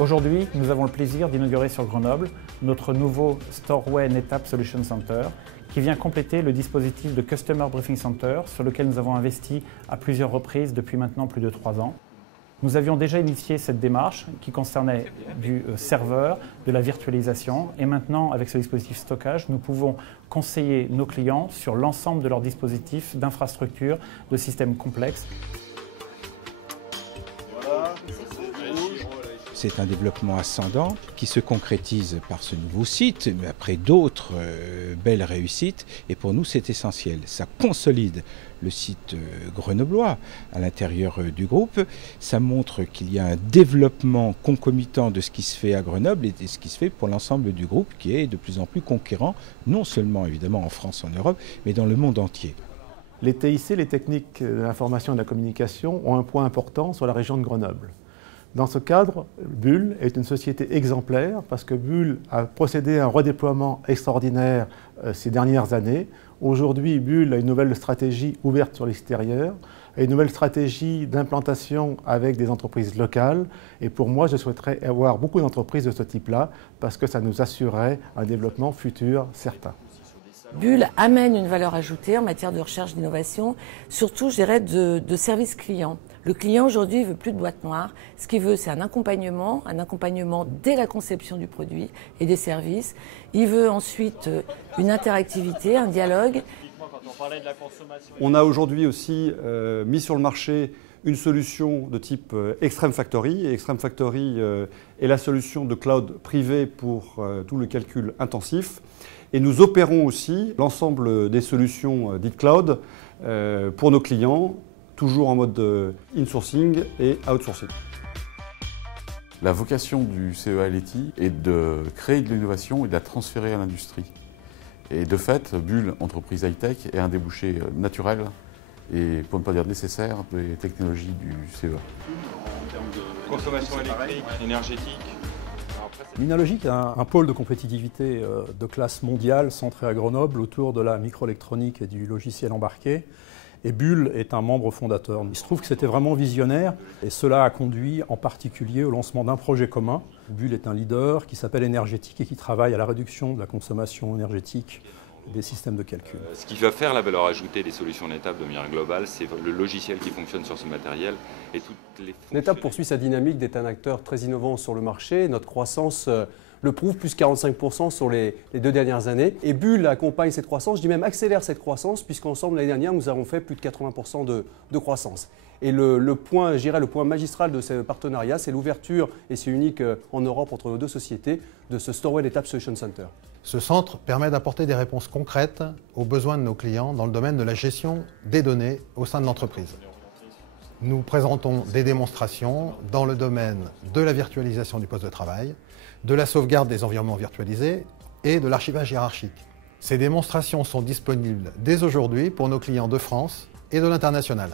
Aujourd'hui, nous avons le plaisir d'inaugurer sur Grenoble notre nouveau Storeway NetApp Solution Center qui vient compléter le dispositif de Customer Briefing Center sur lequel nous avons investi à plusieurs reprises depuis maintenant plus de 3 ans. Nous avions déjà initié cette démarche qui concernait du serveur, de la virtualisation et maintenant avec ce dispositif stockage, nous pouvons conseiller nos clients sur l'ensemble de leurs dispositifs d'infrastructures, de systèmes complexes. C'est un développement ascendant qui se concrétise par ce nouveau site, mais après d'autres belles réussites. Et pour nous, c'est essentiel. Ça consolide le site grenoblois à l'intérieur du groupe. Ça montre qu'il y a un développement concomitant de ce qui se fait à Grenoble et de ce qui se fait pour l'ensemble du groupe qui est de plus en plus conquérant, non seulement évidemment en France, en Europe, mais dans le monde entier. Les TIC, les techniques de l'information et de la communication, ont un point important sur la région de Grenoble. Dans ce cadre, Bull est une société exemplaire parce que Bull a procédé à un redéploiement extraordinaire ces dernières années. Aujourd'hui, Bull a une nouvelle stratégie ouverte sur l'extérieur, une nouvelle stratégie d'implantation avec des entreprises locales. Et pour moi, je souhaiterais avoir beaucoup d'entreprises de ce type-là parce que ça nous assurerait un développement futur certain. Bull amène une valeur ajoutée en matière de recherche d'innovation, surtout, je dirais, de service client. Le client aujourd'hui ne veut plus de boîte noire. Ce qu'il veut, c'est un accompagnement dès la conception du produit et des services. Il veut ensuite une interactivité, un dialogue. On a aujourd'hui aussi mis sur le marché une solution de type Extreme Factory. Et Extreme Factory est la solution de cloud privé pour tout le calcul intensif. Et nous opérons aussi l'ensemble des solutions dites cloud pour nos clients, toujours en mode insourcing et outsourcing. La vocation du CEA LETI est de créer de l'innovation et de la transférer à l'industrie. Et de fait, Bull, entreprise high-tech, est un débouché naturel et, pour ne pas dire nécessaire, des technologies du CEA. En termes de consommation électrique, énergétique. Minalogic est un pôle de compétitivité de classe mondiale centré à Grenoble autour de la microélectronique et du logiciel embarqué. Et Bull est un membre fondateur. Il se trouve que c'était vraiment visionnaire et cela a conduit en particulier au lancement d'un projet commun. Bull est un leader qui s'appelle Énergétique et qui travaille à la réduction de la consommation énergétique des systèmes de calcul. Ce qui va faire la valeur ajoutée des solutions NetApp de manière globale, c'est le logiciel qui fonctionne sur ce matériel et toutes les NetApp poursuit sa dynamique d'être un acteur très innovant sur le marché. Notre croissance le prouve, plus 45% sur les 2 dernières années. Et Bull accompagne cette croissance, je dis même accélère cette croissance, puisqu'ensemble l'année dernière, nous avons fait plus de 80% de croissance. Et le point, je dirais, le point magistral de ce partenariat, c'est l'ouverture, et c'est unique en Europe entre nos deux sociétés, de ce Storeway NetApp Solution Center. Ce centre permet d'apporter des réponses concrètes aux besoins de nos clients dans le domaine de la gestion des données au sein de l'entreprise. Nous présentons des démonstrations dans le domaine de la virtualisation du poste de travail, de la sauvegarde des environnements virtualisés et de l'archivage hiérarchique. Ces démonstrations sont disponibles dès aujourd'hui pour nos clients de France et de l'international.